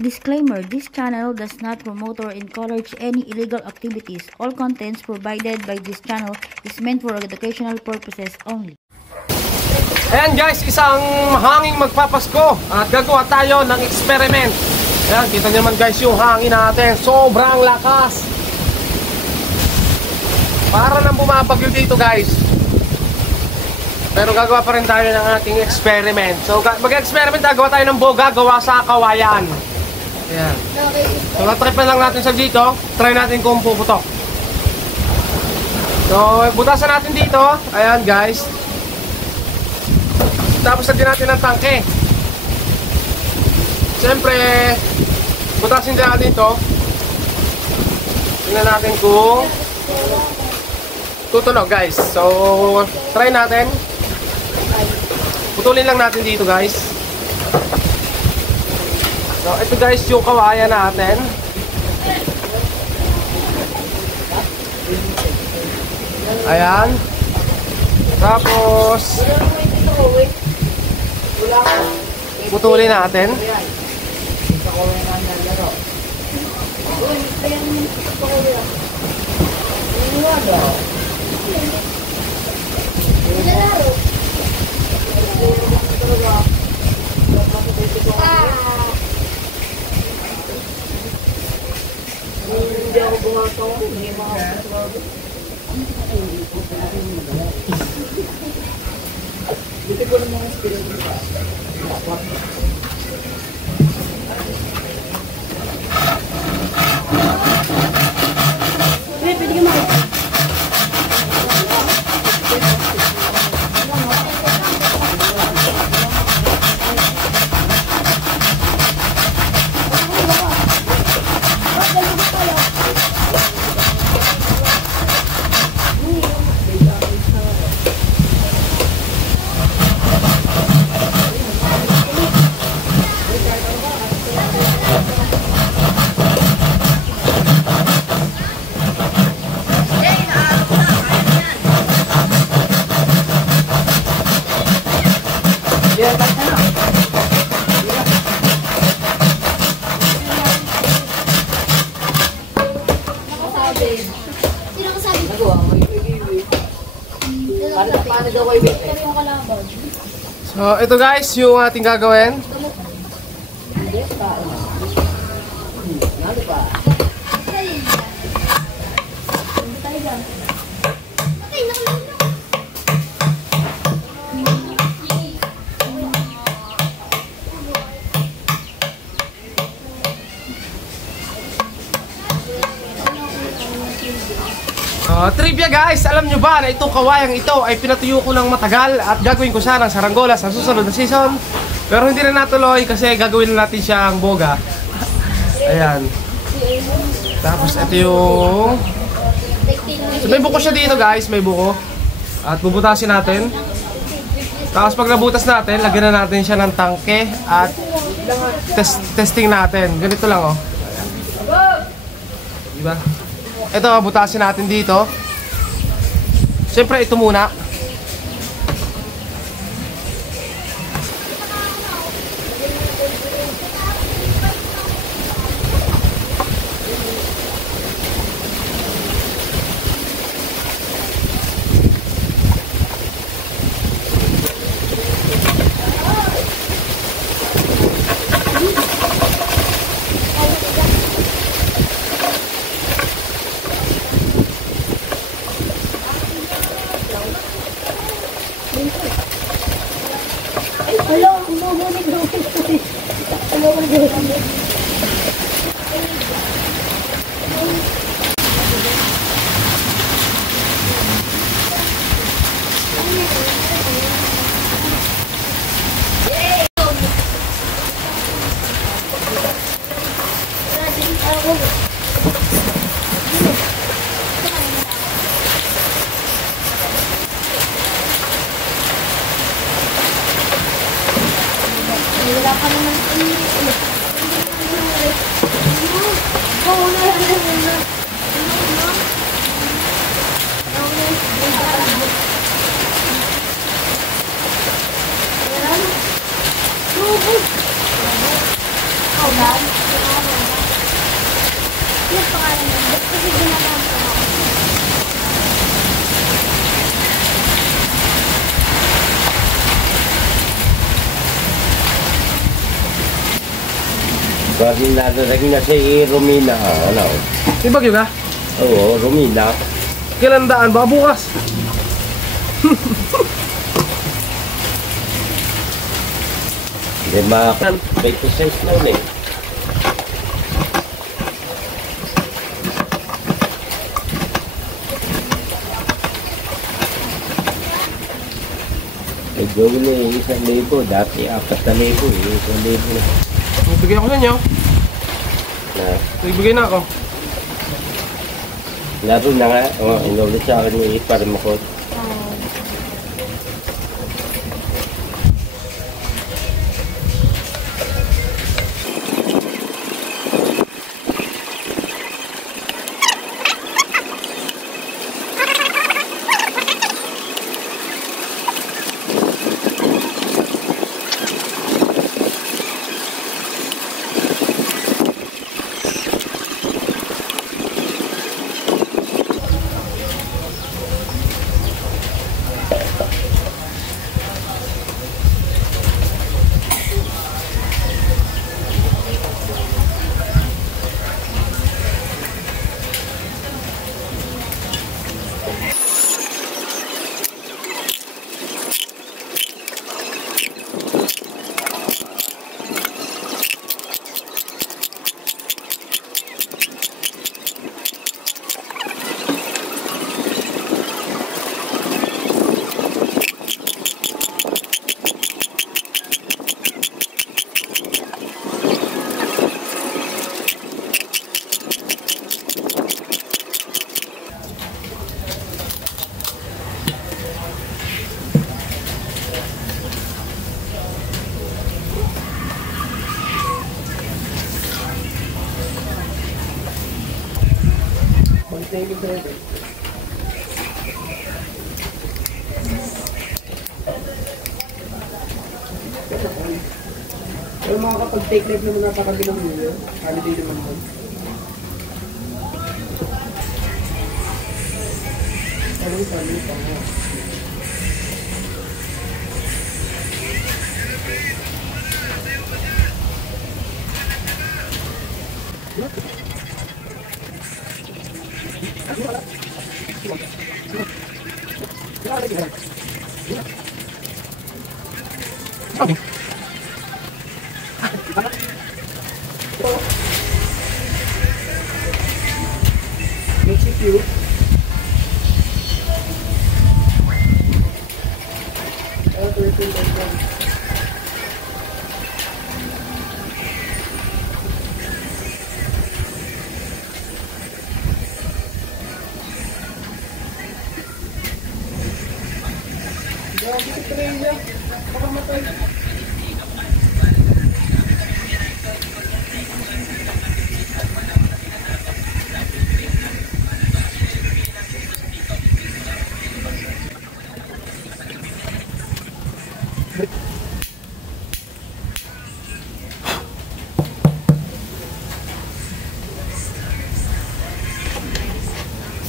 Disclaimer: this channel does not promote or encourage any illegal activities. All contents provided by this channel is meant for educational purposes only. Ayan guys, isang hanging magpapasko at gagawa tayo ng experiment. Ayan, kita nyo naman guys yung hangin natin. Sobrang lakas. Para nang bumabagyo dito guys. Pero gagawa pa rin tayo ng ating experiment. So mag-experiment, gagawa tayo ng boga gawa sa kawayan. Ayan. So natripan lang natin sa dito. Try natin kung puputok. So butasan natin dito. Ayan guys. Tapos lagyan natin ng tangke. Siyempre butasin din natin ito. Tingnan natin kung tutunog guys. So try natin. Putulin lang natin dito guys. So ito guys yung kawayan natin. Ayan. Tapos putulin natin. Hindi ako gumagawa, hindi makakagawa. Dito ko lang mga spirit pa. Pwede ka makita. So ito guys yung ating gagawin. Trivia guys, alam nyo ba na itong kawayang ito ay pinatuyo ko ng matagal at gagawin ko siya ng saranggola sa susunod na season. Pero hindi na natuloy kasi gagawin na natin siyang boga. Ayan. Tapos ito yung... So, may buko siya dito guys, may buko. At bubutasin natin. Tapos pag nabutas natin, lagyan na natin siya ng tangke at testing natin. Ganito lang oh. Diba? Ito, butasin natin dito. Siyempre, ito muna. Hello, umuhulit daw. Wala ka naman ulit. Oo, na. Lubog. Oh, kasi ginagawa ko. Bakit nadaragin na si Romina, ano? May bagyo ka? Oo, Romina. Kailan daan? Baka bukas. Hindi makakan. May exercise na ulit. Medyo ulit, 1,000. Dati 4,000, 1,000. Bigyan ako sa inyo. Bigyan na ako. Laro na nga, inulit sa akin yung para makot. Pero makakapag-take live naman napakabilang video. Holiday naman doon. Anong family pa nga? Okay. Makes it cute.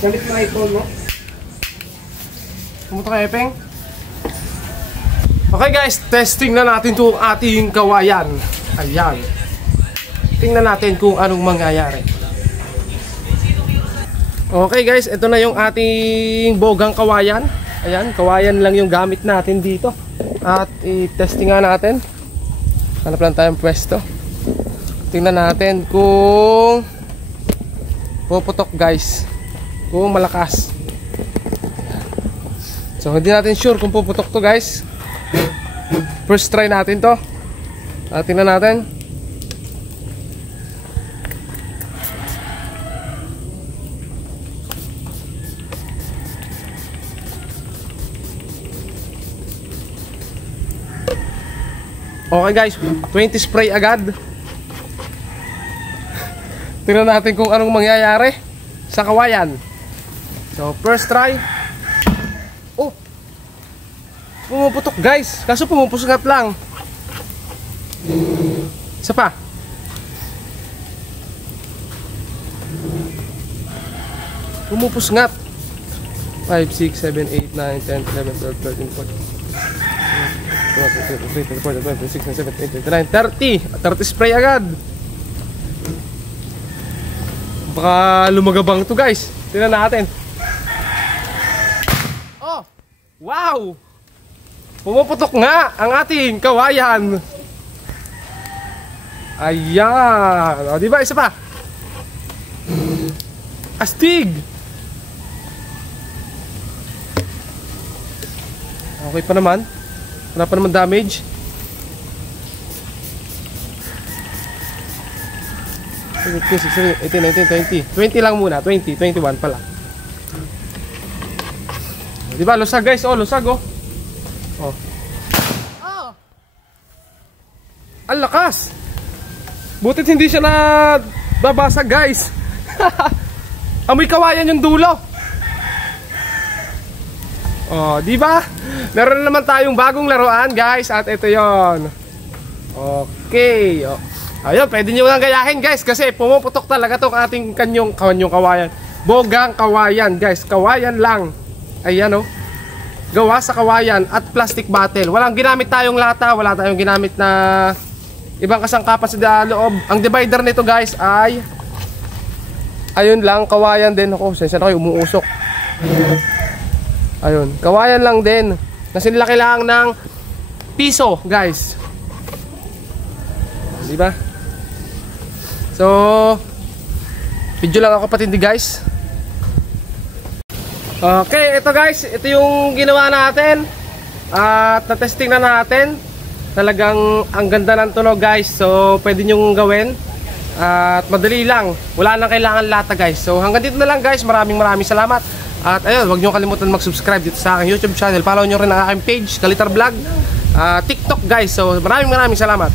Gamit mo iPhone mo? Pumunta ka, Epeng? Okay guys, testing na natin itong ating kawayan. Ayan. Tingnan natin kung anong mangyayari. Okay guys, ito na yung ating bogang kawayan. Ayan, kawayan lang yung gamit natin dito. At i-testing nga natin. Hanap lang tayong pwesto. Tingnan natin kung puputok guys. Kung malakas. So hindi natin sure kung puputok to guys. First try natin to. Tingnan natin. Okay guys, 20 spray agad. Tingnan natin kung anong mangyayari sa kawayan. So first try. Oh, pumuputok guys. Kaso pumupusgat lang. Isa pa. Pumupusngat. 5, 6, 7, 8, 9, 10, 11, 12, 13, 14, 30 spray agad. Baka lumagabang to guys. Tingnan natin. Oh, wow, pumuputok nga ang ating kawayan. Ayan, o diba, isa pa. Astig. Okay pa naman. Wala pa naman damage. 15, 16, 17, 18, 19, 20. 20 lang muna. 20, 21 pala. Diba, lusag guys. Oh, lusag oh. Oh. Oh. Ang lakas. Butit hindi siya na babasag guys. Amoy kawayan yung dulo. Oh, diba? Meron na naman tayong bagong laruan guys. At ito yon. Okay. Oh. Ayun, pwede nyo lang gayahin guys. Kasi pumuputok talaga tong ating kanyong kawayan. Bogang kawayan guys. Kawayan lang. Ayan oh. Gawa sa kawayan at plastic bottle. Walang ginamit tayong lata. Wala tayong ginamit na ibang kasangkapan sa loob. Ang divider nito guys ay ayun lang, kawayan din. Ako, sensya na kayo, umuusok. Ayun, kawayan lang din. Nasinlaki lang ng piso guys. Diba? So, video lang ako patindi guys. Okay, ito guys, ito yung ginawa natin. At na-testing na natin. Talagang ang ganda ng tunog guys. So, pwede nyong gawin. At madali lang. Wala nang kailangan lata guys. So, hanggang dito na lang guys. Maraming salamat. At ayun, huwag nyo kalimutan mag-subscribe dito sa aking YouTube channel. Follow nyo rin ang aking page, Kalitar Vlog. TikTok guys. So, maraming salamat.